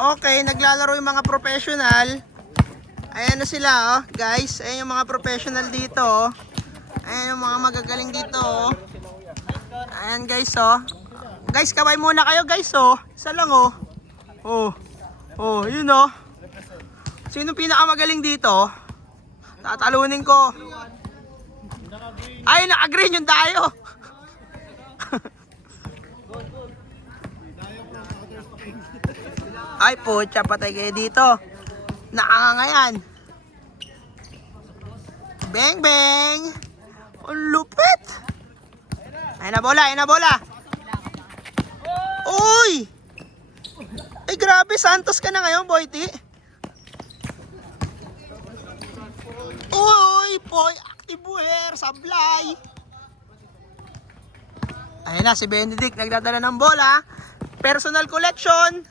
Okay, naglalaro yung mga professional. Ayan na sila, oh, guys. Ayan yung mga professional dito, oh. Ayan yung mga magagaling dito, oh. Ayan, guys, oh. Guys, kaway muna kayo, guys, oh. Isa lang, oh. Oh. Oh, yun, oh. Sino pinakamagaling dito? Tatalunin ko. Ay, naka-green yung dayo. Ay, putya, patay kayo dito. Nakakangayan. Bang, bang. Ang lupit. Ayun na bola, ayun na bola. Uy! Ay, grabe, Santos ka na ngayon, Boyti. Uy, boy, active buher, sablay. Ayun na, si Benedict, nagdadala ng bola. Personal collection.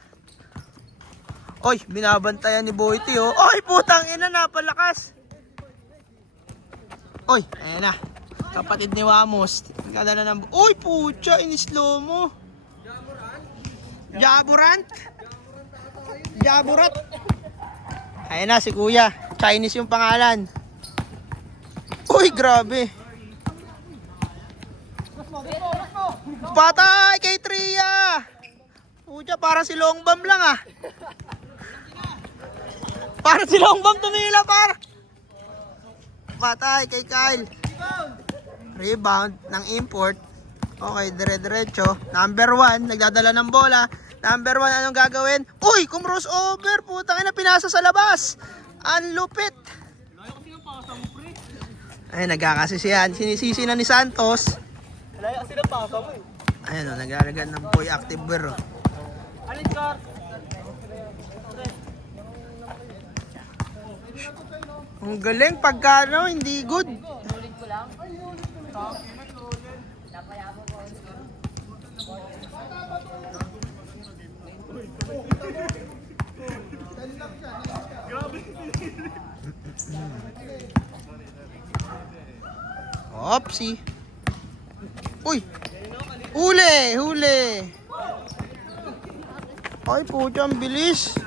Oy, binabantayan ni Boyti, oh. Oy, putang ina, napalakas. Oy, ayan na. Kapatid ni Wamos. Nagdadala ng... Uy, putya, in-slow mo. Jaburant. Jaburat. Ayan na, si Kuya. Chinese yung pangalan. Uy, grabe. Patay kay Tria. Putya, parang si Longbam lang, ah. Para si Longbam tumila, para. Patay kay Kyle. Rebound ng import. Okay, dire-diretso. Number 1, nagdadala ng bola. Number 1, anong gagawin? Uy, crossover. Putang ina, pinasa sa labas. Ang lupit. Ay, nagkakasisiyan. Sinisisi na ni Santos. Ayun, naglalagyan ng boy active wear. Ang galing, pagka ano, hindi good. Opsi. Uy! Huli! Huli! Ay, puto, ang bilis.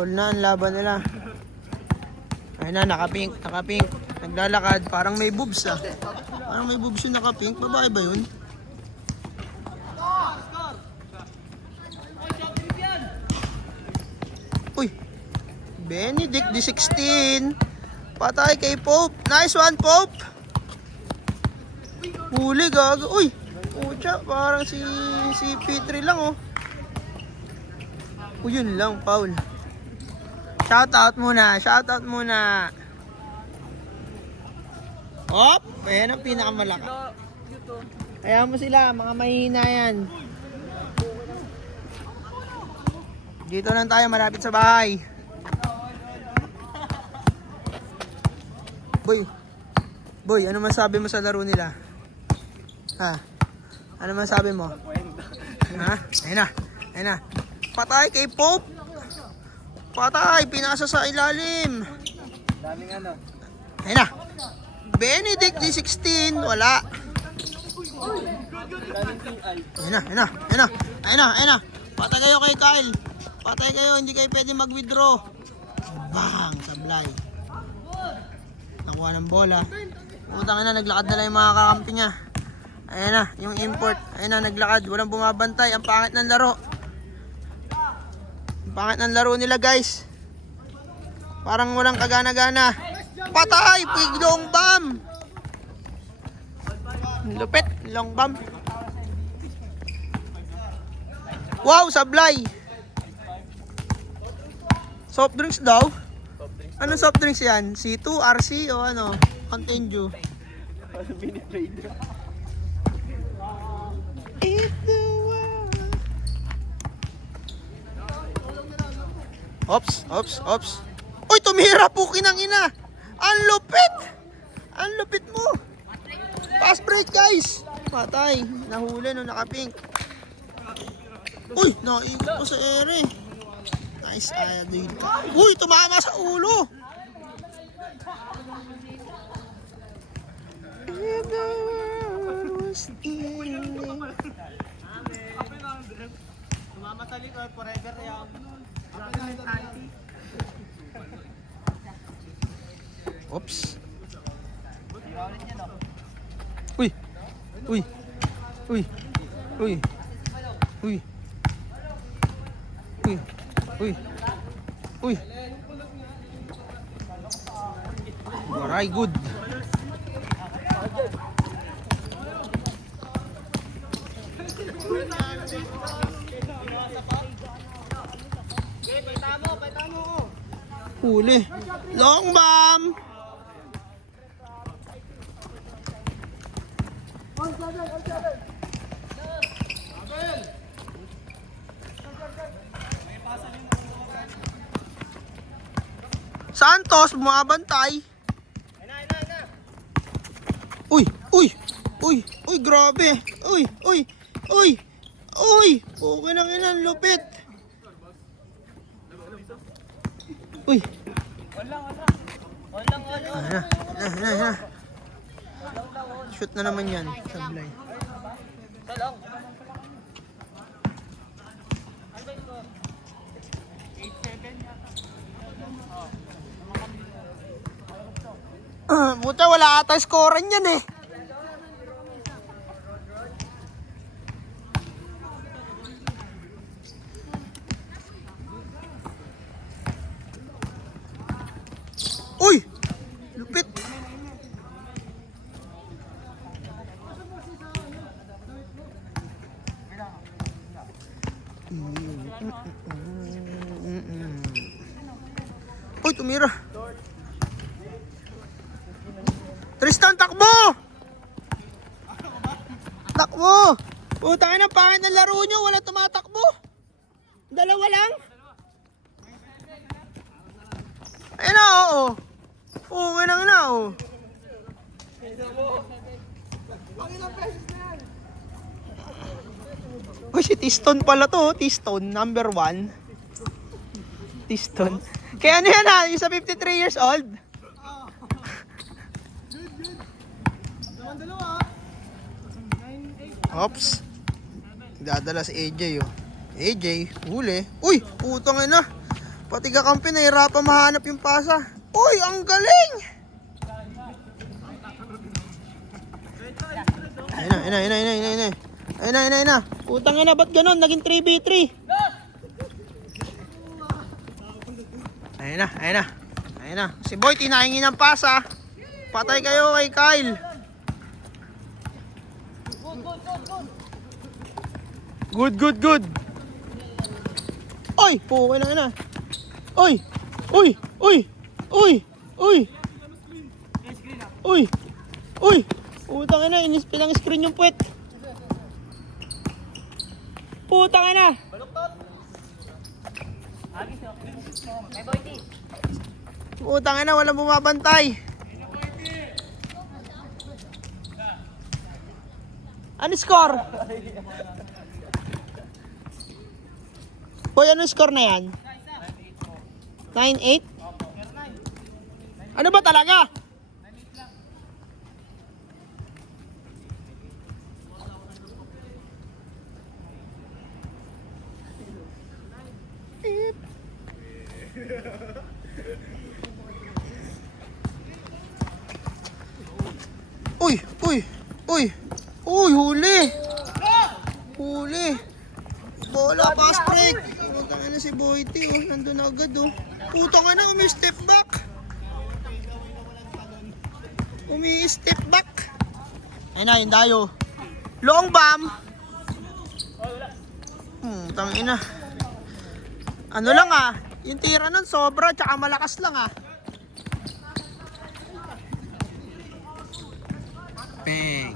All na ang laban nila. Ayun na, naka-pink, naka-pink. Naglalakad, parang may boobs, ah. Parang may boobs yung naka-pink. Babae ba yun? Uy! Benedict, di 16. Patay kay Pope. Nice one, Pope. Huli, gago. Uy! Pucha, parang si P3 lang, oh. Uy, yun lang, foul. Shoutout muna, shoutout muna. Hop! Ayan ang pinakamalaka. Kaya mo sila, mga mahihina yan. Dito lang tayo, malapit sa bahay. Boy, ano masabi mo sa laro nila? Ha? Ano masabi mo? Ha? Ayun na. Patay kay Pope. Patay, pinasa sa ilalim. Daming ano. Ayun na. Benedict di 16, wala. Ayun na. Patay kayo kay Kyle. Patay kayo, hindi kayo pwede mag-withdraw. Bang, sablay. Nakuha ng bola. Utang na, naglakad na lang yung mga kakampi niya. Ayan na, yung import. Ayan na, naglakad. Walang bumabantay. Ang pangit ng laro. Ang pangit ng laro nila, guys. Parang walang kagana-gana. Patay! Big long bomb! Lupit, long bomb. Wow, sablay! Soft drinks daw? Ano soft drinks yan? C2, RC o ano? Mountain Dew. Ops. Uy, tumira po kinang ina. Ang lupit! Ang lupit mo. Fast break, guys. Patay. Nahuli no, naka-pink. Uy, naikot ko sa ere. Nice eye dito. Uy, tumama sa ulo. If the world was ending. Oops. Uy. Uy. Uy. Uy. Uy. Uy. Uy. Uy. Very good. Huli. Long bomb. Santos, bumabantay. Uy, uy, uy, uy, grabe. Uy, uy, uy, uy. Okay nang ilan, lupit. Uy. Wala. Shoot na naman yan. Sablay. Buta, wala ata scorean yan eh. Uy! Lupit! Uy, tumira! Tristan, takbo! Takbo! Putang ina, pangit ng laro nyo, wala tumatakbo. Dalawa lang. Ayun na, oo. Oo, ganang na, oo. Uy, si Tiston pala to, Tiston, number 1. Tiston. Kaya ano yan ha, yung sa 53 years old. Oops. Dadala si AJ oh. AJ, huli. Uy, putang ina. Pati kakampi nahirapan mahanap yung pasa. Uy, ang galing! Ayun na. Putang ina, ba't ganun? Naging 3v3. Ayun na. Si Boy, tinahingi ng pasa. Patay kayo kay Kyle. Good. Oy, puke na. Uy. Putang ina, pinang screen yung puwet. Putang ina. Putang ina, walang bumabantay. Ano score? Boy, ano score na yan? 9-8? Ano ba talaga? Uy, huli. Bola, pass break. Putang ina si Boyti oh, nandun agad oh. Putang ina, umi-step back. Ayun na, yung dayo. Long bomb. Putang ina. Ano lang ah, yung tira nun sobra, tsaka malakas lang ah. Bang.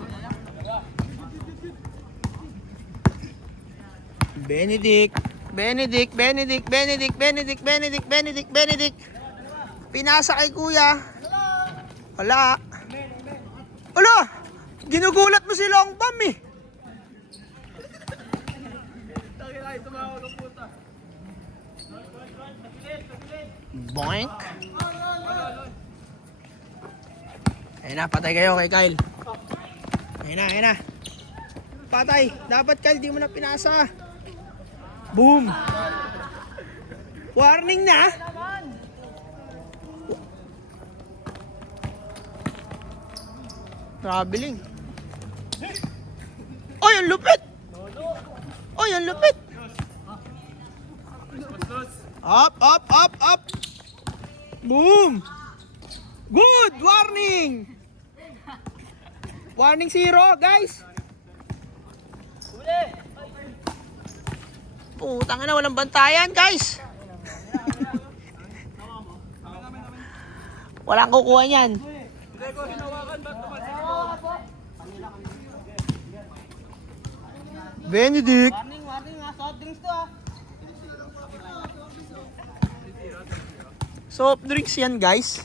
Benedict. Pinasa kay kuya. Wala. Ala! Ginugulat mo si Long Bomb eh. Boink. Ayun na, patay kayo kay Kyle. Ayun na. Patay. Dapat Kyle, di mo na pinasa. Boom! Warning na! Traveling. Oy, ang lupit! Oy, ang lupit! Up, up, up, up! Boom! Good! Warning! Warning 0, guys! Putang ina, walang bantayan, guys! Walang kukuha niyan. Benedict! Warning nga, soft drinks to ah. Soft drinks yan, guys.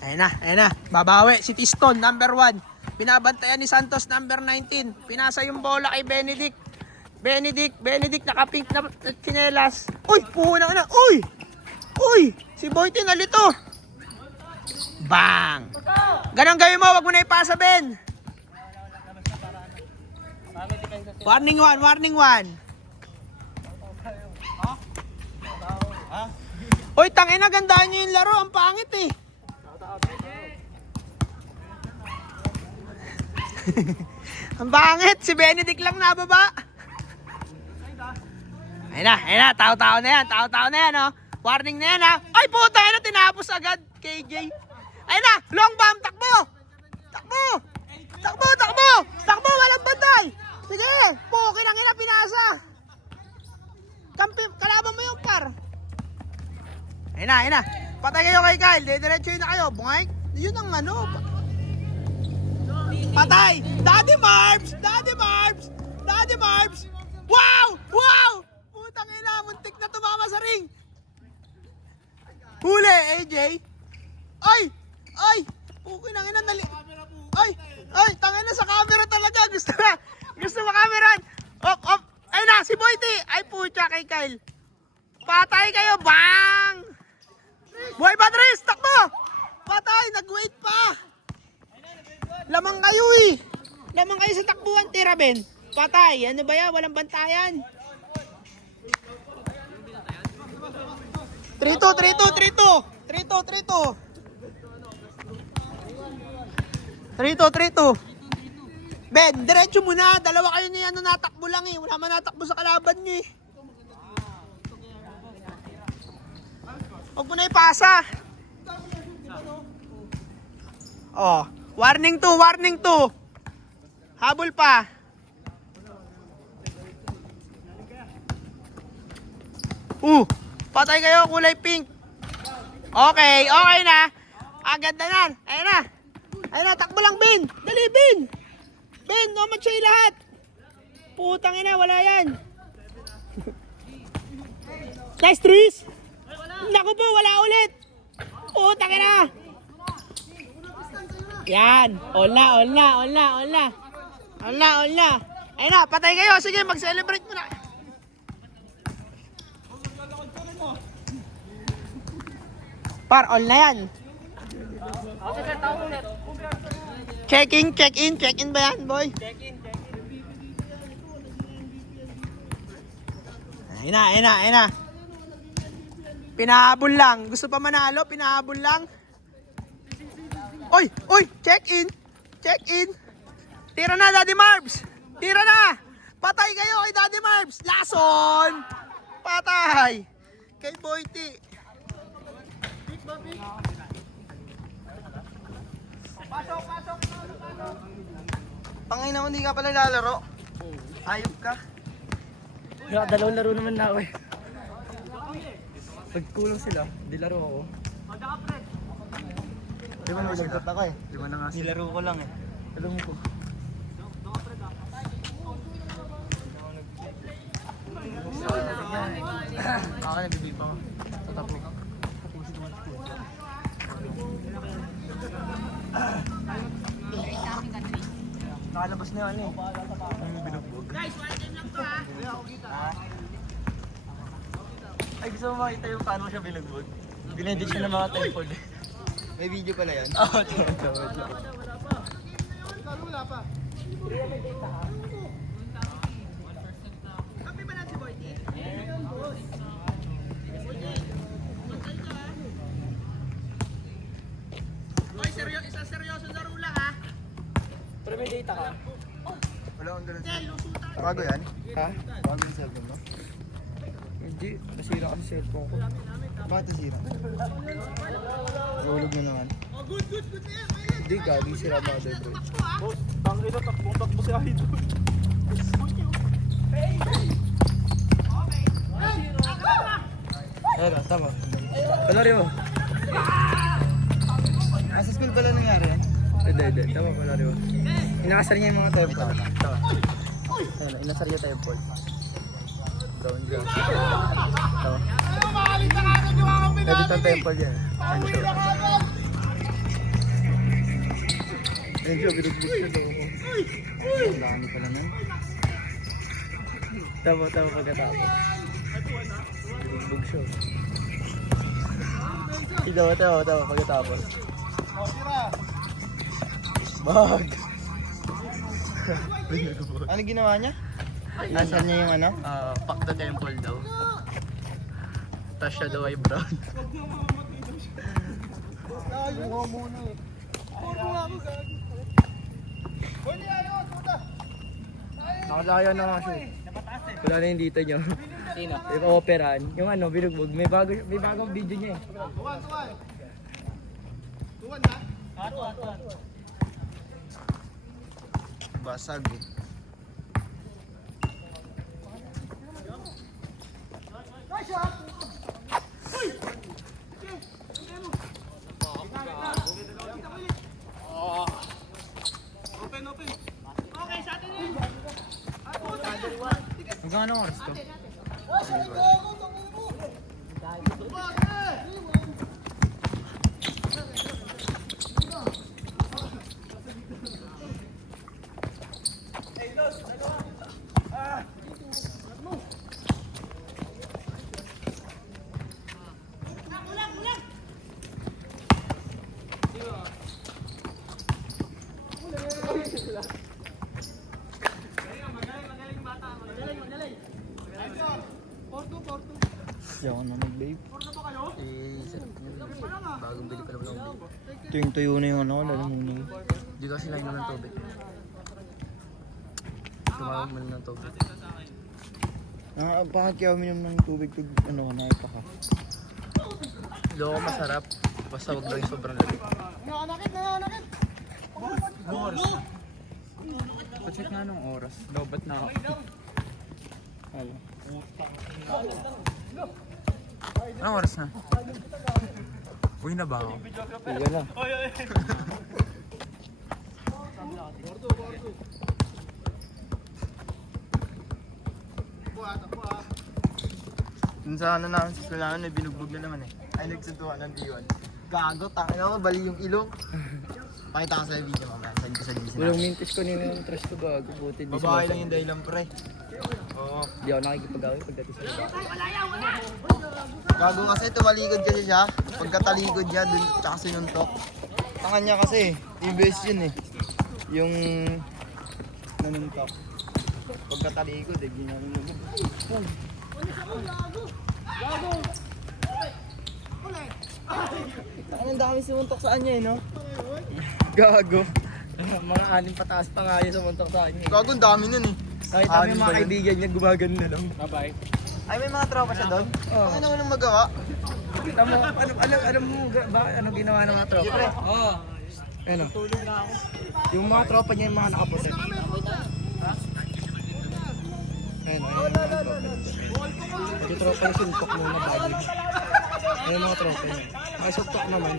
Ayun na. Babawi si Tiston, number 1. Binabantayan ni Santos, number 19. Pinasa yung bola kay Benedict. Benedict, nakapink na tsinelas. Uy, puhuna na. Uy, si Boyte nalito. Bang! Ganun gawin mo, wag mo na ipasa, Ben. Warning 1. Uy, tangina, gandaan nyo yung laro. Ang pangit eh. Ang pangit. Si Benedict lang nababa. Ayun na. Tao-tao na yan, oh. Warning na yan, ha. Ay, puta, ayun na. Tinapos agad, KJ. Ayun na. Long bomb. Takbo. Walang bantay. Sige. Pukin ang ina, pinasa. Kalaban mo yung par. Ayun na. Patay kayo kay Kyle. Diretso na kayo. Bungay. Yun ang ano. Patay. Daddy Marbs. Wow. Putang ina. Muntik na tumama sa ring. Huli, AJ. Ay. Pukin ang ina. Ay. Tangin na sa camera talaga. Gusto makameran. Op. Ayun na. Si Boyte. Ay, pucha kay Kyle. Patay kayo. Bang. Buhay Patrice, takbo! Patay, nag-wait pa! Lamang kayo eh! Lamang kayo sa takbuhan, tira Ben. Patay, ano ba yan? Walang bantayan. 3-2. 3-2. Ben, diretso mo na. Dalawa kayo na yan na natakbo lang eh. Wala man natakbo sa kalaban nyo eh. Huwag mo na ipasa. Oh, warning 2. Habol pa. Patay kayo, kulay pink. Okay na. Agad na yan. Ayun na, takbo lang, Ben. Dali, Ben. Ben, no matchay lahat. Putang ina, wala yan. Nice trees. Naku po, wala ulit. Putang ina. Yan. All na. Ayun na, patay kayo. Sige, mag-celebrate mo na. Par, all na yan. Check in ba yan, boy? Ayun na. Pinahabol lang. Gusto pa manalo, pinahabol lang. Oy, check in. Tira na, Daddy Marbs. Patay kayo kay Daddy Marbs. Lason. Patay. Kay Boyte. Pasok. Pangay na, hindi ka pala lalaro. Ayop ka. Dalawang laro naman na ako eh. Pagkulong sila, di laro ako. Di ba nagsagot ako eh? Di ba na nga Nilaro ko lang eh. Alam ko. Ako nabibig pa. Tatapo. Nakalabas na yan eh. Ang binugbog. Guys, one game lang to ha. Ay, gusto mo makita yung paano siya binugbog? Binedit siya ng mga temple. May video pala yan. Oo, tawa. Kape ba natin si Boy T? Boy, isang seryoso laro lang ha. Pero may data ka? Wala akong dala. Tel, lusutan. Bago yan? Ha? Bago yung cellphone mo? Hindi. Nasira ka sa cellphone ko. Bakit nasira? Nahulog na naman. Oh, good na yan. Kaya Hindi, gagi sira ba yan. bro? Tumakbo ha. Tangin na, takbo si Idol. Ayun, tama. Palari mo. Sa school pala nangyari yan? Hindi. Tama, palari mo. Inakasar niya yung mga temple. Tama. Ayun, inasar niya temple. Down dyan. Tama. Pwede itong temple yan. Ayun siya. Ayun siya, binugbus siya daw ako. Ang dami pala nun. Tama pagkatapos. Binugbog siya. Tama pagkatapos. Bag! Ano ginawa niya? Nasaan niya yung ano? Pack the temple daw. Tapos siya daw ay brown. Nakalaya na nga siya. Wala na yung dito nyo. Sino? Yung operan. Yung ano, binugbog. May bagong video niya eh. Basag eh. Okay, sa atin yun. Magkano oras to? Hindi ako na mag-babe. Bagong bili pa naman ng babe. Ito yung tuyo na yung ano, lalamunan. Dito kasi lang ng tubig. Tumawag mo ng tubig. Bakit kaya uminom ng tubig pag ano, naipa ka? Loko masarap. Basta wag lang yung sobrang lamig. Nanganakit. Pa-check nga nung oras. Lobat na ako. Ano? Anong oras na? Uwi na ba ako? Sige na. Dun sa ano namin sa school namin, may binugbog na naman eh. Ay, nagsuntuhan ng D1. Gago, takin ako, bali yung ilong. Pakita ko sa video mamaya, send ko sa GC Walang na. mintis ko nila yung tres ko gago. Buti di Babae lang yung dahilan pre. Oo. Di ako nakikipag-away pagdating sa labas. Gago kasi tumalikod kasi siya. Pagkatalikod niya, dun tsaka sinuntok. Tangan niya kasi, ibes yun eh. Yung nanuntok. Pagkatalikod eh, ginanuntok. Ang dami sumuntok sa kanya eh, no? Gago. Mga anim pataas pa nga yun sumuntok sa akin. Gago, ang dami nun eh. Kahit kami Anim mga ba yun? kaibigan niya gumagano na lang. Bye-bye. Ay, may mga tropa siya doon? Oo. Ano walang magawa? Kita mo, ano mo, ano ginawa ng mga tropa? Siyempre. Oo. Ano? Yung mga tropa niya yung mga nakapuset. Ayun, ayun yung mga tropa. Yung tropa yung suntok muna bago. Ayun yung mga tropa niya. Ay, suntok naman.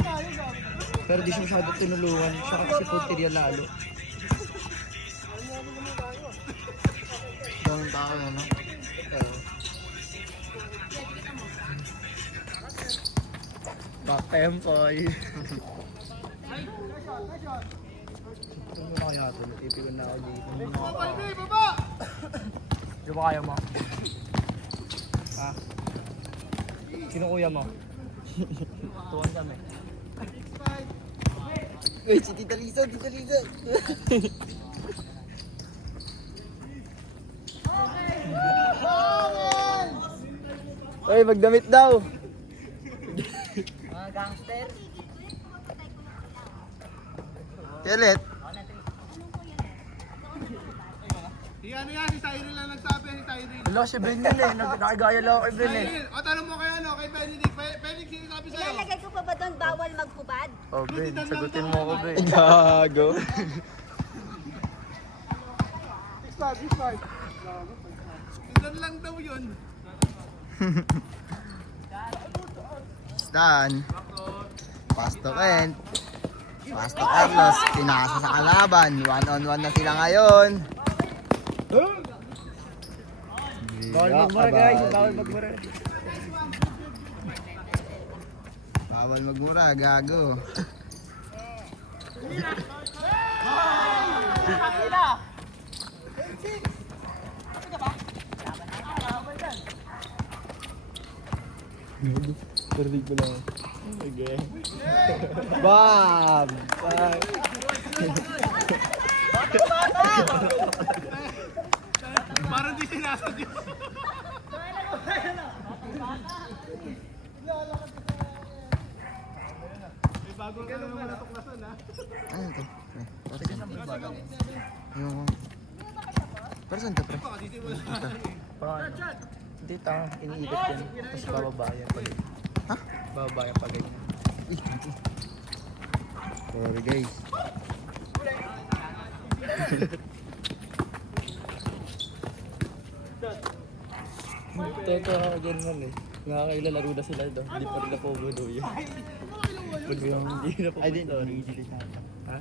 Pero di siya masyado tinulungan. Siya kasi puntirya lalo. Daming tao yan, no? Oo. Back temple. Ito mo na kaya ito. Natipigan na ako dito. Di ba kaya mo? Ha? Sino kuya mo? Tuwan kami. Wait, si Tita Lisa, Tita Lisa. Ay, magdamit daw. Mga gangster. Kelet. Ano yan, si Cyril lang nagsabi, si Cyril. Wala, si Ben yun eh. Nakigaya lang ako kay Ben eh. Cyril, o tanong mo kay ano, kay Benedict. Benedict, sinasabi sa'yo. Ilalagay ko pa ba doon bawal magpubad? Oh, Ben, sagutin mo ako, Ben. Gago. 6-5. Ilan lang daw yun. Stan. Pasto Kent. Pasto Carlos. Pinasa sa kalaban. 1-on-1 na sila ngayon. Bawal magmura guys, bawal magmura. Bawal magmura, gago. Perdig ko lang. Okay. Bam! Parang di sinasadyo. May bagong ano naman natuklasan ha. Ano to? Yung... Pero saan to, pre? Hindi tanga, iniikot yan. Tapos bababayan pa rin. Ha? Bababayan pa rin. Sorry guys. Totoo dyan man eh. Nakakailalaro na sila doon. Hindi pa rin napubudo yun. Pag yung hindi na Ay, di. pupunta. Nag-delete na. Ha?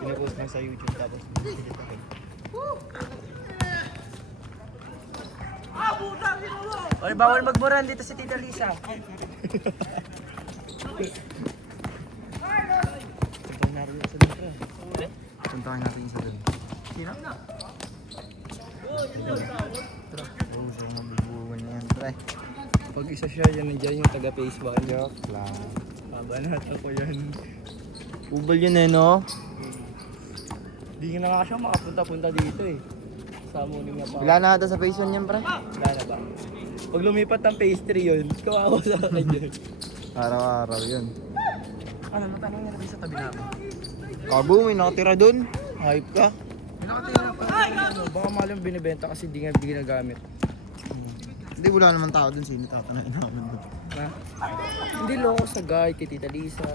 Pinapost na sa YouTube tapos nag-delete ako. Oy, bawal magburan dito si Tita Lisa. Puntahan natin yung isa doon, pre. Puntahan natin yung isa doon. Sino? Puso mo bibuwan na yan, pre. Pag isa siya, yan nandiyan yung taga-Facebook. Joke lang. Kabanat ako yan. Ubal yun eh, no? Di nga nga siya makapunta-punta dito eh. Sa morning na pa. Wala na ata sa phase 1 yan, pre. Wala na ba? Pag lumipat ng phase 3 yun, kawawa sa akin yun. Araw-araw yun. Ano, natanong niya na sa tabi namin. Kabo, may nakatira doon. Hype ka. May nakatingin pa ano, baka mahal yung binibenta kasi di nga ginagamit. Hindi, wala naman tao doon. Sino tatanayin namin doon? Ha? Hindi loko sa guy, kay Tita Lisa.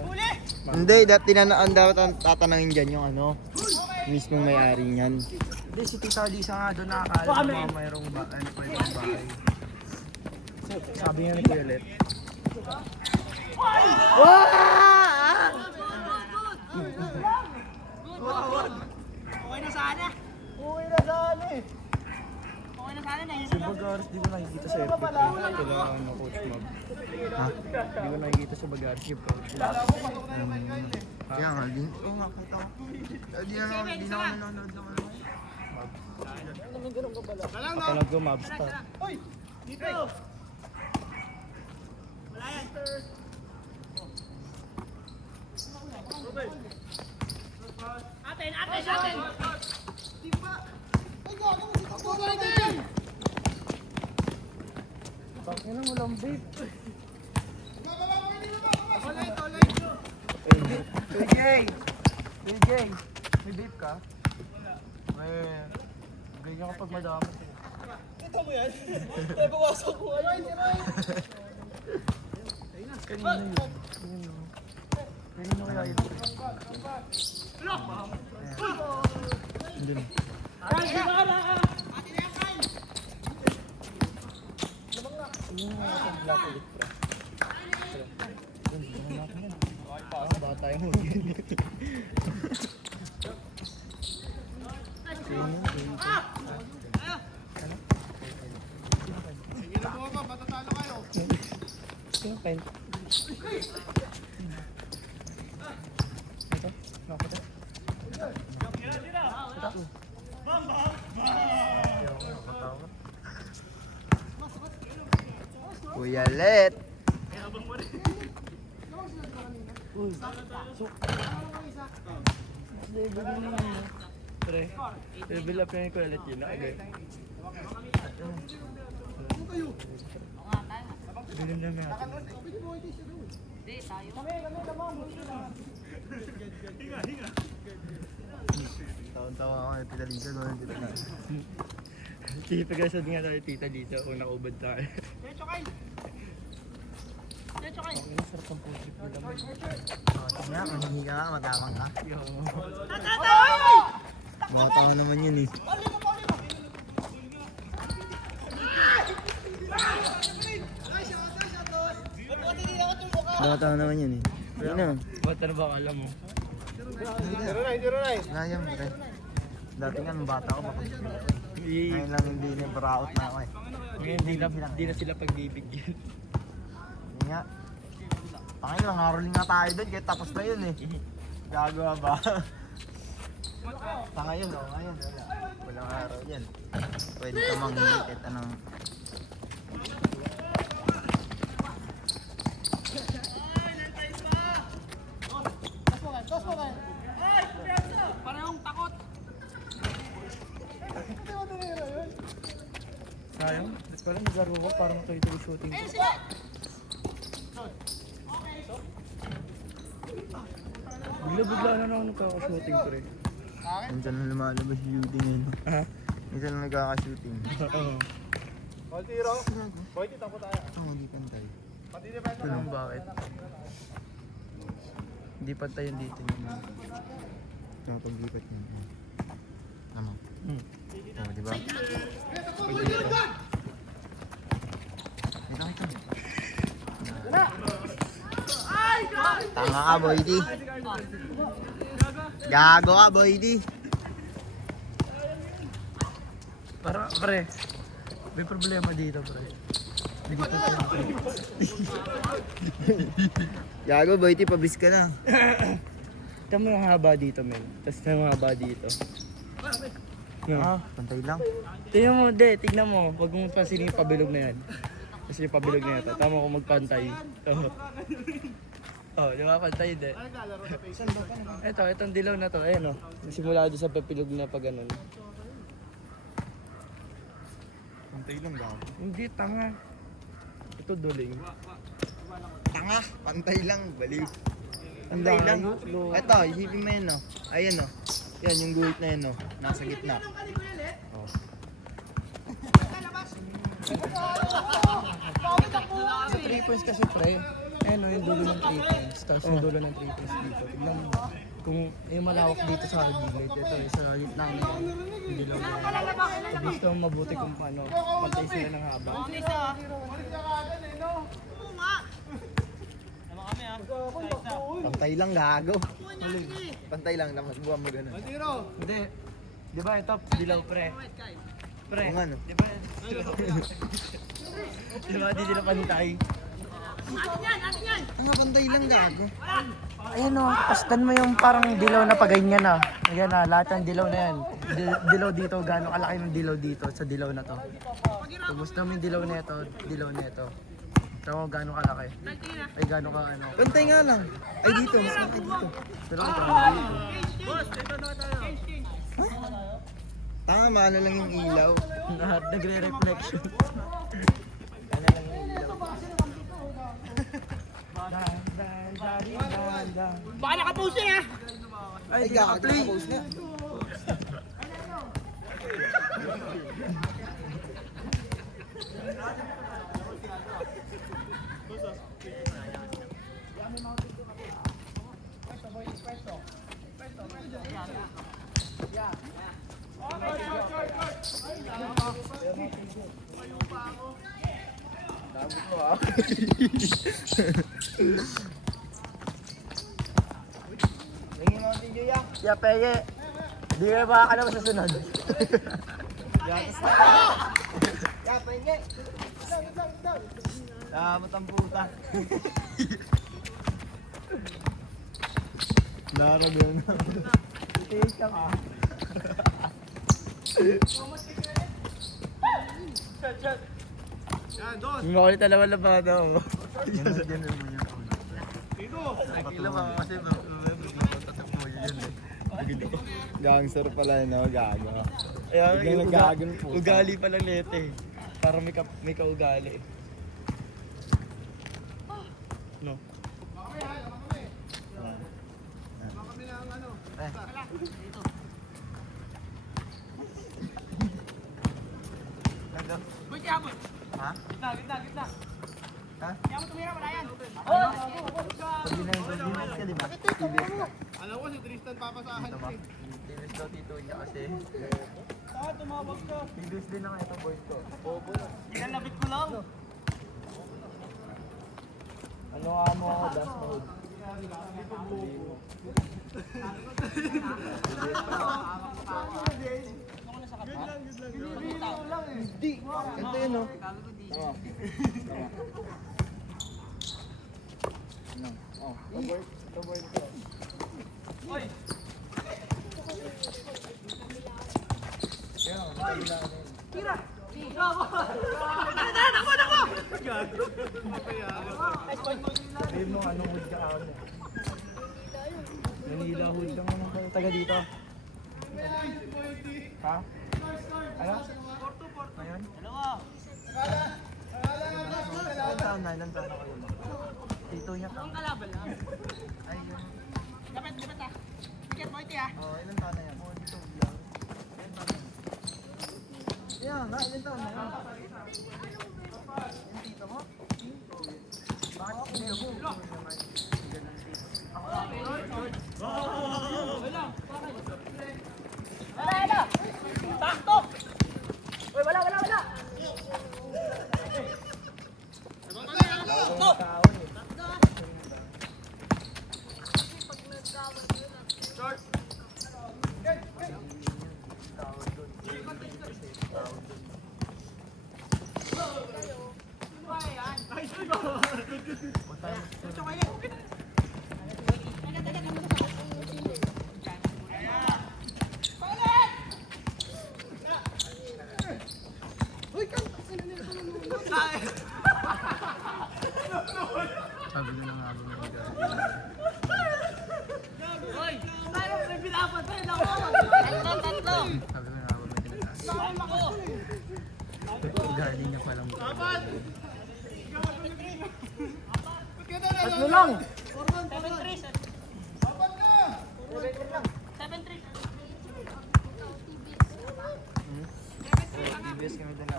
Hindi, dati tinanaan dapat ang tatanungin dyan yung ano, mismong may-ari niyan. Hindi, si Tita Lisa nga doon nakakala ng mga mayroong pwedeng bahay. Sabi nga ni Kuya Let. Okay na sana. Si Bagaris, di ko nakikita sa FB. Kailangan na Coach Mob. Ha? Di ko nakikita sa Bagaris yung Coach Mob. Kaya nga, di. Oo nga, kita ko. Di na ako nanonood ng ano. Kapalag ko Mobstar. Bakit na walang vape? PJ! PJ! May vape ka? May... Ganyan kapag madami. Kita mo yan? Ay, bawasan ko. Kanina yun. Kanina kaya yun. Hindi na. Bata yung hugin. Sige na po ba, patatalo kayo. Sino pen? Ito? Nakapit ito? Kuya Let. Uy, so, Pre, level up na yung kulit yun. Nakagay. Bilhin lang natin. Taon-tawa ako yung pinaligan. Walang pinaligan. Pag-asad nga tayo tita dito. Unang ubad tayo. Ang sarap ang putik nila. Kaya, mahingi ka nga, matapang ka. Yo. Mga tao naman yun eh. Mga tao naman yun eh. Yun na. Ba't ano ba akala mo? Ngayon, pre. Dati nga, nung bata ako, baka ngayon lang hindi na paraot na ako eh. Ngayon, di na sila pagbibigyan. Yun nga. Pangin lang, haroling nga tayo doon, kahit tapos na yun eh. Gagawa ba? Sa ngayon, oh, ngayon, wala. Walang araw yan. Pwede ka manghili kahit anong... Sayang, ba't pala naglaro ko parang tuloy-tuloy shooting ko. Bigla-bigla na ako nagkaka-shooting ko rin. Minsan na lumalabas yung shooting yun. Ha? Minsan na nagkaka-shooting. Oo. Oo, hindi pantay. Tanong bakit? Hindi pantay yung dito yun. Nakapaglipat yun. Ano? Hmm. Oo, di ba? Ito, ito. Tanga ka, Boy D. Gago ka, Boy D. Para, pre, may problema dito, pre. Hindi ko tayo. Gago, Boy D, pabis ka na. Tignan mo yung haba dito, men. Tapos yung haba dito. No. Pantay lang. Tignan mo, tignan mo. Huwag mo pansinin yung pabilog na yan. Kasi yung pabilog na yan. Tama ko magpantay. Oh, di ba pantay, de? Itong dilaw na to. Ayan, oh. Simula doon sa papilog na pag ganun. Pantay lang, gago. Hindi, tanga. Ito duling. Tanga, pantay lang, baliw. Ang Pantay lang. layo. Ito, isipin mo yun, no? Ayan, no? Yan, yung guhit na yun, no? Nasa gitna. Oh. Sa 3 points kasi, pre. Ayan, oh, yung dulo ng 3 points. Tapos yung dulo ng 3 points dito. Tignan mo. Kung yung malawak dito sa gilid, ito eh, sa gitna na yung dilaw na. So, gusto mo mabuti kung paano, pantay sila ng haba. Pantay lang, gago. Pantay lang, naman buwan mo ganun. Hindi. Di ba ito, dilaw pre? Pre, Kung ano? di ba? Di ba, di sila pantay? Tanga, pantay lang, gago. Ayan o, pastan mo yung parang dilaw na paganyan na. Ayan na, lahat ng dilaw na yan. Dilaw dito, gano'ng kalaki ng dilaw dito sa dilaw na to. Tapos namin dilaw na ito, dilaw na ito. Tama mo gano'ng kalaki. Ay gano'ng ka ano. Pantay nga lang. Ay, dito, mas malaki dito. Pero ang tama dito. Tanga, maano lang yung ilaw. Lahat nagre-reflection. Ano lang yung ilaw. Baka nakapost yan, ha? Ay, di gago, naka-play. nakapost na. Tingin mo, TJ, ah. Yeah, pege. Di ka ba ka naman sa sunod? Ya, penge. Salamat ang puta. Laro yun. Itiis ka ka. May makulit na naman lang ba daw? Ganun mo yun. Dito! Nakikila mo kasi dito tatak mo yun. Gangster pala, no? Gago. Ayan, Biglang naggago ng puta. ugali pala Lete. Para may kaugali. No? Boy, kaya mo. Ha? Gitna. Ha? Kaya mo tumira, wala yan. Pag ginagawa ka, di ba? TBS ka. Alam ko si Tristan papasahan Dito ba? TBS daw tito niya kasi. tumawag ka. TBS din ang ito boys ko. Ilalabit ko lang. Ano nga mo ako, dash mode? Ito yun, no? Tama. Ano? Oh, tabor ito. Oy, Kaya, matay na ano yun. tira. Sabihin mo, anong hood ka ako niya? Manila hood lang naman kayo. Taga dito. Ha? Ano? Ngayon? Dalawa. Ilan taon na? Ilan taon na kayo? Tito niya ka. Ang kalaban lang. Ay, yun. Dapat ah. Tiket mo iti ah. Oh, ilan taon na yan? Oh, dito lang. Ilan taon na yan? Yeah, nga, ilan taon na yan? Yung tito mo? Bakit hindi mo? Wala. Takto. Oy, wala. Sabi na nga ba may Oy, tayo may pinapatay na ako. Tatlo. Sabi na nga ba may ginagawa? Galing niya palang. Tatlo lang. 7-3. TBS kami dala.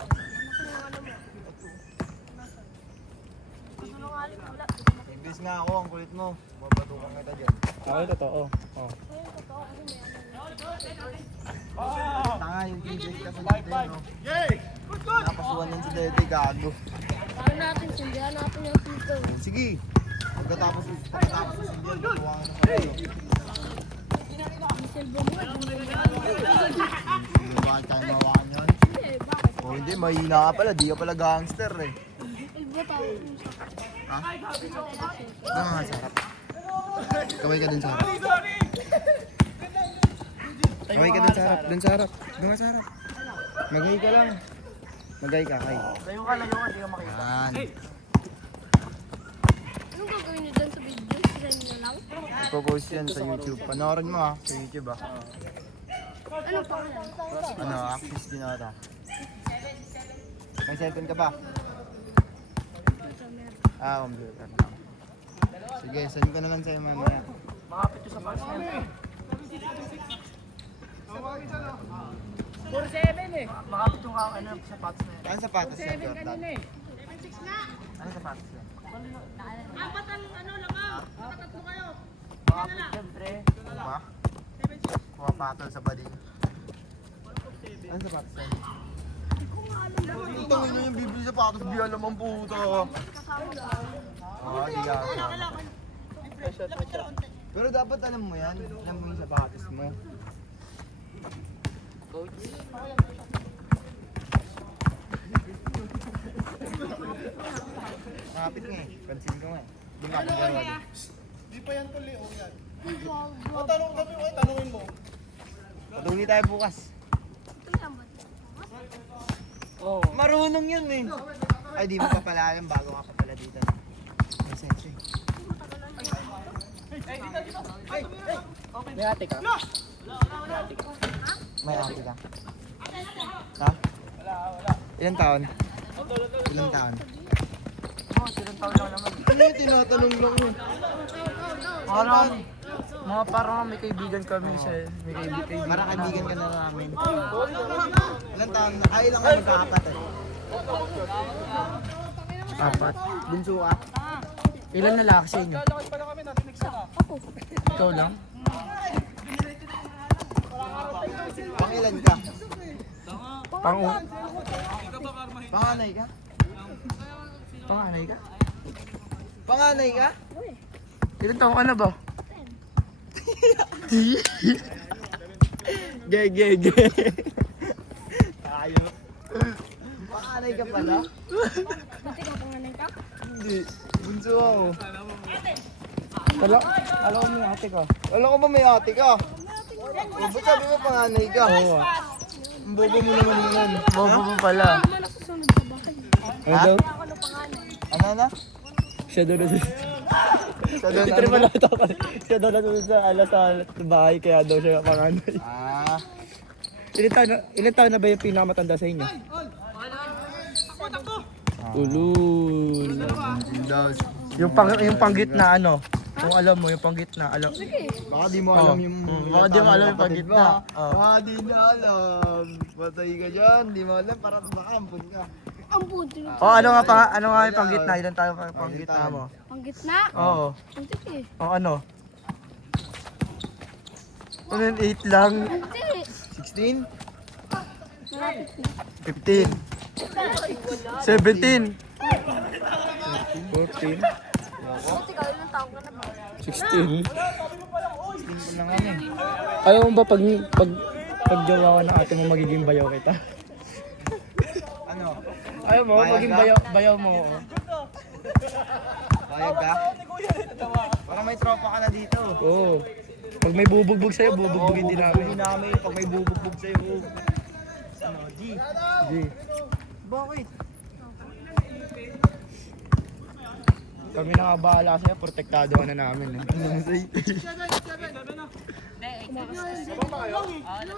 TBS nga ako, ang kulit mo. Mabatukan kita dyan. Ako yung totoo. Oh. Tanga yung TBS kasi dito, no? Napasuhan yan si Dede, gago. Paano natin sindihan natin yung sito? Sige. Pagkatapos ng sindihan, tutuwangan ng kayo. Silbo mo, Bakit tayo mawakan yun? hindi, bakit? O hindi, mahina ka pala. Di ka pala gangster eh. Silbo tawag mo sa Ha? Ano nga sarap? Kaway ka dun sa harap. Kaway ka dun sa harap. Dun sa harap. Dun ka sa harap. Magay ka lang. Magay ka, kay. Layo ka, di ka makita. Yan. Anong gagawin niyo dyan sa video? Send niyo lang? Ipopost yan sa YouTube. Panoorin mo ha, sa YouTube ha. Ano pa yan? Ano, Axis Ginora. May cellphone ka ba? Ah, computer lang. Sige, send ko naman sa'yo mamaya. Makapit ko sa pass niya. 4-7 eh. Makapit yung sa pass na yan. Ano sapatos yan, Jordan? Ano sapatos yan? Apat ang langaw. Tatatlo kayo. Makapit siyempre. Kuma? Kumapatol sa bading. Ano sapatos yan? Ang tangin na yung bibili sapatos, di alam ang puto. Oo, di ka. Pero dapat alam mo yan. Alam mo yung sapatos mo. Makapit nga eh. Pansin ko nga eh. Di nga pagkawa. Di pa yan tuloy. O yan. O tanong kami. O tanongin mo. Patuloy tayo bukas. Ito yan ba? Marunong yun eh. Ay, di mo pa pala alam bago ka pa pala dito. Lisensya eh. May ate ka? May ate ka? Ha? Ilang taon? Ilang taon? Ilang taon lang naman. Ano yung tinatanong lang mo? Parang may kaibigan kami sa may kaibigan. Para kaibigan ka na namin. Ilang taon? Ilang ka magkakapatid? Apat. Bunso ka? Ilan na laki sa inyo? Ikaw lang? Pangilan ka? Panganay Panganay ka? Panganay ka? Panganay ka? Ilan taong ka na ba? Ge. Ayaw. Panganay ka pala? Buti ka panganay ka? Hindi. Bunso ako. Alam mo yung ate ko. Alam ko ba may ate ka? Ba't sabi mo panganay ka? Oo. Ang bobo mo naman yun. Bobo mo pala. Ako man nasusunod sa bahay. Ano daw? Ako na panganay. Ano na? Siya doon na Sa doon Pero pala ito pa. Siya doon na sa alas sa bahay kaya daw siya panganay. Ah. Ilan taon na ba yung pinakamatanda sa inyo? Ulul. Yung panggit na ano? Kung alam mo yung panggit na alam. Baka di mo alam yung... Baka di mo alam yung kapatid pagitna. mo. Baka di na alam. Patay ka dyan. Di mo alam. Para baka ampun ka. Ang puti. Ano nga yung panggit na? Ilan tayo panggit na mo? Ang gitna. Oo. Ang titi. Ano? Ano yun? 8 lang? Ang titi. 16? Malapit na. 15 17 14 Buti ka, ilang taong ka na ba? 16 16 lang kami. Alam mo ba pag jowa ko ng ate mo magiging bayaw kita? Ano? Ayaw mo, Bayag maging ka? bayaw mo. Bayag ka? Para may tropa ka na dito. Oo. Pag may bubugbog sa'yo, bubugbogin din namin. Bubugbogin namin. Pag may bubugbog sa'yo. Ano? G? G. Bakit? Kami na nga bahala sa'yo, protektado ka na namin. Ano say?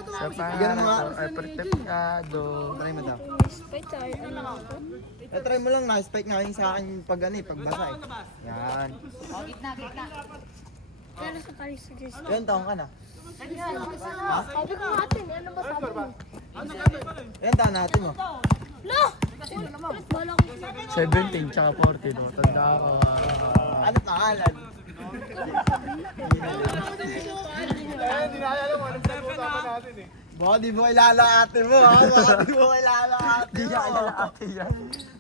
Sa pangarap ay protektado. Try mo daw. Spike tayo. Ano ako? Try mo lang. Na-spike nga yung sa akin pag ano eh. Pag basa eh. Yan. Pero sa tayo sa Diyos. Ilan taong ka na? Sabi ko natin, ano ba sabi mo? Ilan taon natin mo? No! Bala ko sa 17 tsaka 14, no? Tanda ako. Ano pangalan? Baka di mo kilala ate mo ha? Baka di mo kilala ate Di mo. niya kilala ate yan.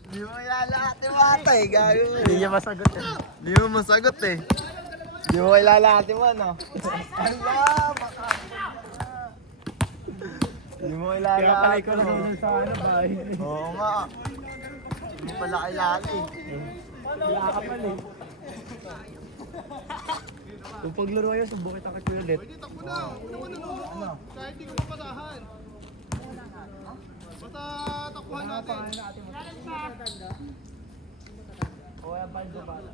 Di mo kilala ate mo ate eh. Gago Hindi niya masagot eh. Di mo masagot eh. Di mo kilala ate mo no? Ala, baka. Di mo kilala Kaya pala ate ikaw mo. lang sa ano bahay. Oo nga. Di mo pala kilala eh. Wala ka pala eh. Kung paglaro kayo, subukin kita kay ulit. Ano? O kaya Baldo bala.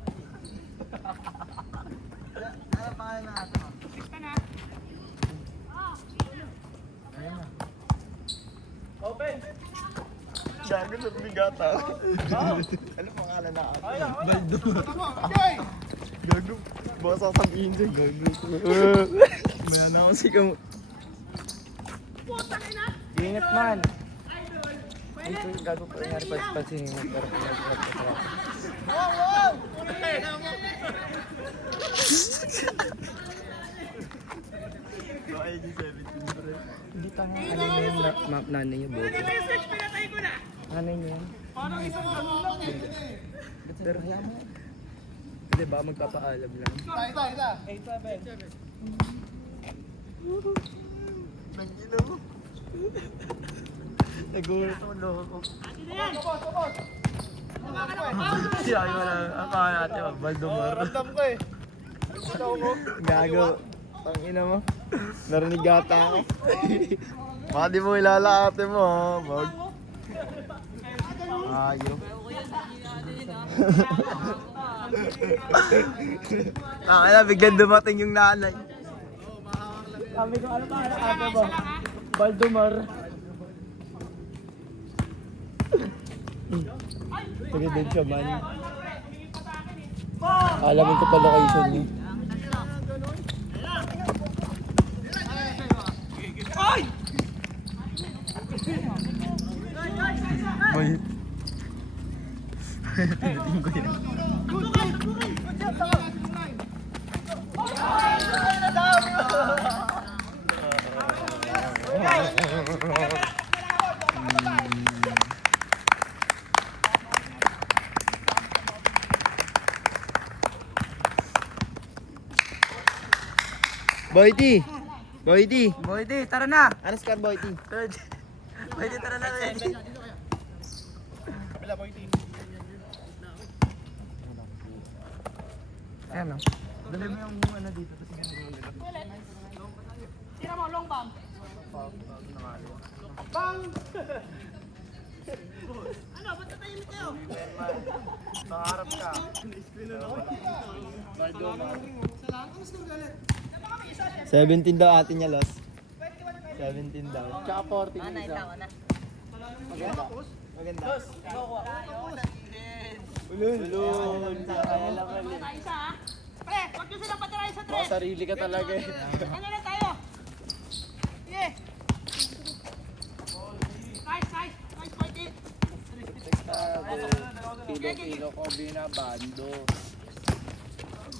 Ano pangalan ng ate mo? Ayun na. Siya, gusto ko bigata. Ano pangalan na ate? Baldo. Gago. Baka sasabihin dyan, gago. Maya na ako sigaw. Ingat man. Ito yung gago ko nangyari pansinin mo. Pero hindi tanga. Ano niya yung nanay niya, bobo. Nanay niya yan. Pero kaya mo. Hindi ba magpapaalam lang? Nagino mo. Nagulat ako loko. Siya ay wala. Ang pangalan natin, Baldomar. Ramdam ko eh. Gago. Tangina mo. Narinig gata ako. Baka di mo kilala ate mo ha. Wag. Ayaw. Nakala biglang dumating yung nanay. Sabi ko, ano pa ang ate mo? Baldomar. Presidensya man. Alamin ko pa location niya. Boy. Boy D! Boy D! Boy, di, tara na. Ano score Boy D? Boy, di, tara na. Ayan o. Dali mo yung ano dito. Tira mo, long bomb. Ano, ba't natahimik kayo? Nakaharap ka. Baldomar. 17 daw atin niya, Los. 17 daw. Tsaka 40 yung isa. Maganda. Ulun. Kaya lang Wala tayo isa, ha? Pre, wag nyo silang patirahin sa Baka tres. sarili ka talaga eh. Ano na tayo? Sige. Nice, fighting. Kilo-kilo ko binabando.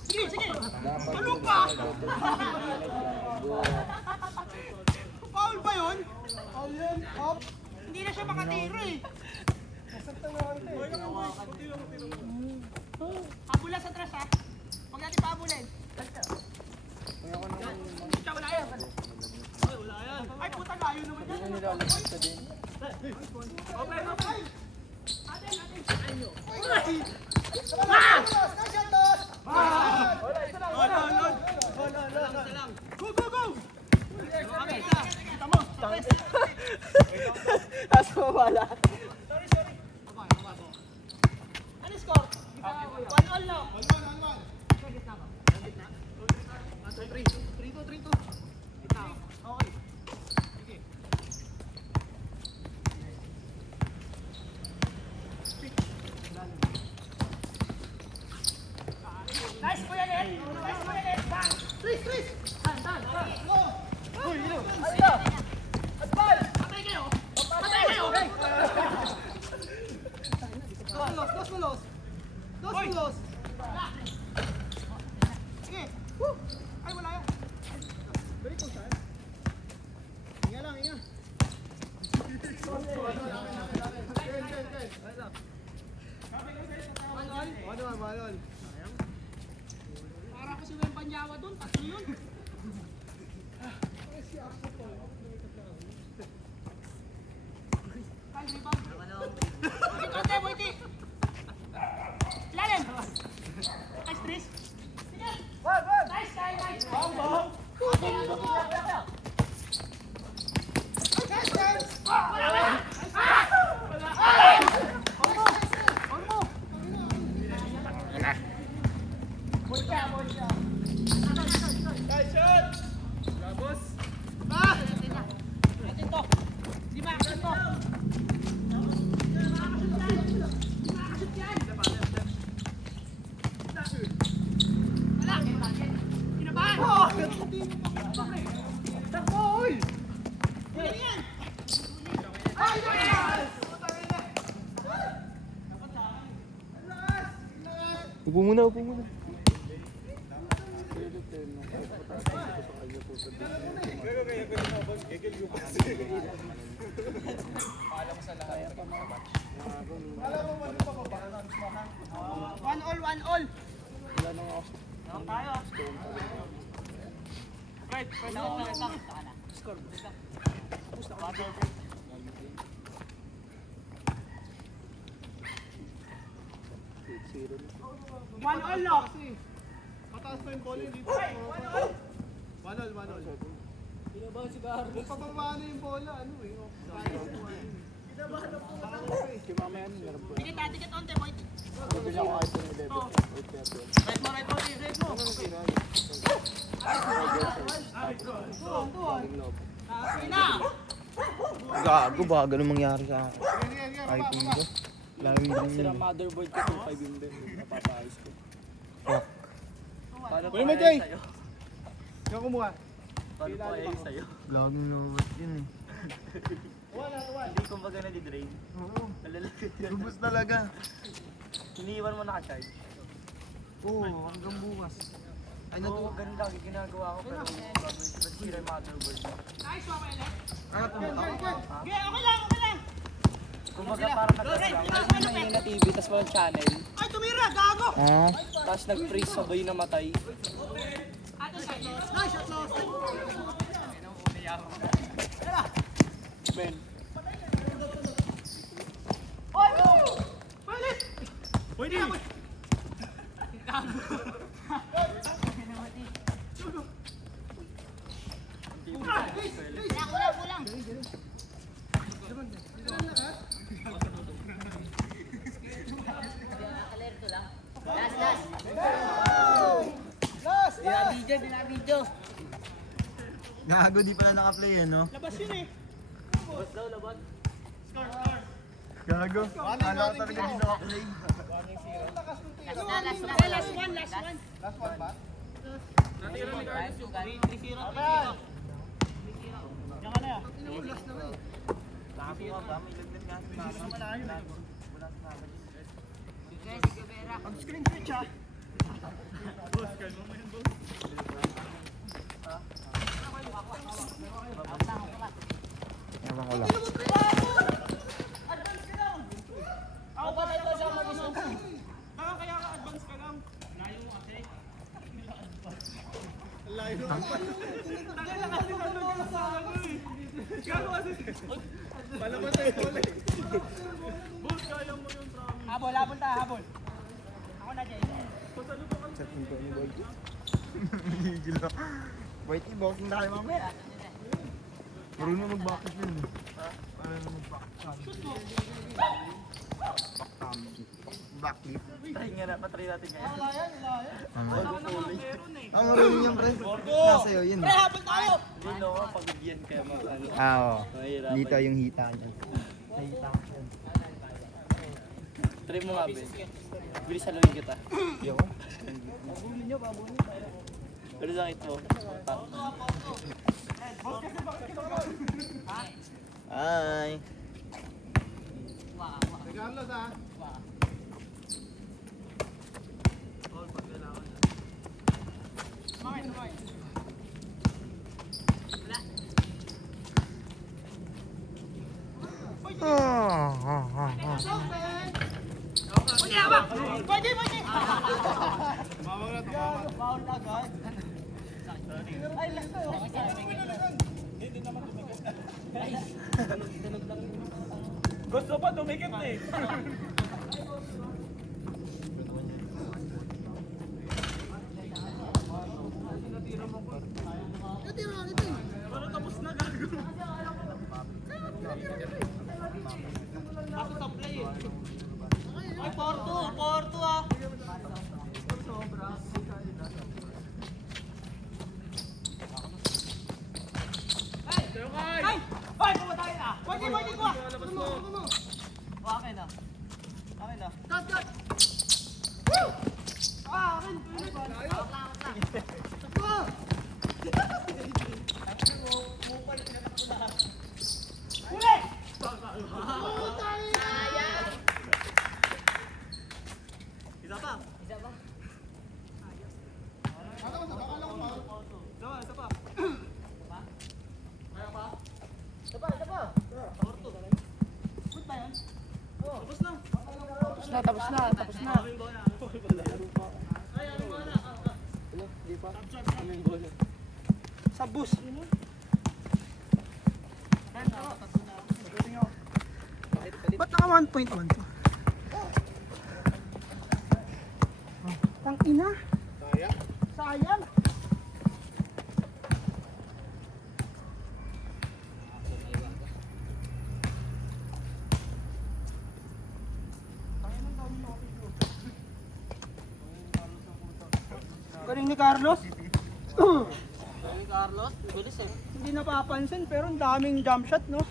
Sige. Dapat Ano pa? Foul ba yun? Hindi na siya makatiro eh. Habula sa tres ha. Huwag natin pahabulin. Siya, wala yan. Ay, puta layo naman yan. Ano nilalagay din? Okay. Go! Tapos mawala. Ano score? 1-1 lang. Nice, Kuya Len. Bang. Tris. Dan. Patay kayo. Dos. Sige. Ay, wala yan. Very cool, sir. Inga lang. Malol. Para ko si Wen Panyawa doon, tatlo yun. Kyle, rebound. Ito, Boyti. Lalim. Nice, Tris. Sige. Nice, Kyle. Atin to. Di ba? Atin to. Wala. Kinabahan. Takbo, oy. Yan. Upo muna. One all. Tayo. Right, first lang. Score. One all lang. Pataas pa yung bola dito. Manol. Pinabahan si Carlos. Pababa na yung bola, ano eh. Gago ba? Ganun mangyari sa akin. iPhone ko. Lagi din Sira yun. motherboard ko 2.5 yung din. Napapaayos ko. Paano Kunin mo, Jay. sa'yo? Ikaw kumuha. Paano pa ayos sa'yo? Laging lowbat yun eh. Hindi kumbaga na-drain. Oo. Nalalagay yun. Lubos talaga. Iniiwan mo naka-charge. Oo, hanggang bukas. Ay, Oo, ganda. Ginagawa ko pero nasira yung motherboard. Ano po? Kumbaga parang nagkakaroon na TV tapos walang channel. Ay, tumira! Gago! Ah? Tapos nag-freeze sabay namatay. Ben. Pwede. Gago, di pala naka-play no? Labas yun eh. Gago. Ano ko talaga di naka-play? Last one. Last one ba? Screen switch ah. Ewan ko lang. Ako ba ito sa mag-isang? Baka kaya ka advance ka lang. Layo mo kasi. Layo. Talaga kasi nanonood sa ano eh. Gago kasi. Palabas na yun ulit. Boss, kaya mo yung promise. Habol tayo, habol. Ako na, Jay. Chat mo ko ni Boy. Gigil ako. Boy, boxing tayo mamaya. Marunong mag-backflip yun. Marunong mag-backflip. Backflip. Try nga na, patry natin ngayon. Marunong yan, pre. Nasa'yo yun. Pre, habol tayo! Hindi no, pagbigyan kaya mag-ano. Oo. Mahirapan. Dito yung hita niya. Nahita ko yun. Try mo nga, Ben. Bilis haluin kita. Yo. Pero lang ito. Hi. Regardless ah. Pwede! Tumawag na, tumawag. Gusto pa, dumikit eh. Parang tapos na gago. Ako sa play eh. Ay, Porto ah. Ay! Ay! Pumatay na! Pwede ko ah! Akin na. Cut! Woo! Akin! Huli! Isa pa. Isa pa. Tapos na. Sa bus. Ba't naka 1.1 to? Tang ina. Sayang. Galing ni Carlos. Galing Carlos, bilis eh. Hindi napapansin pero ang daming jump shot, no?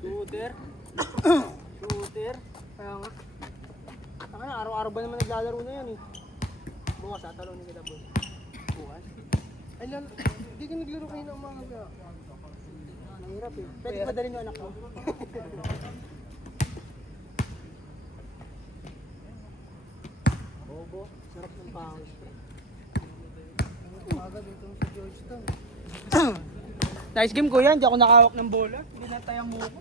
Shooter. Shooter. Kaya nga. Saka na, araw-araw ba naman naglalaro na yan eh. Bukas talo ni Kada Boy. Bukas? Ay, hindi ka naglaro kayo ng mga gabi. Mahirap eh. Pwede ba dalhin yung anak mo? Bobo. Sarap ng pangis. Aga dito sa Georgetown. Nice game kuya, hindi ako nakawak ng bola. Hindi natayang mo ko.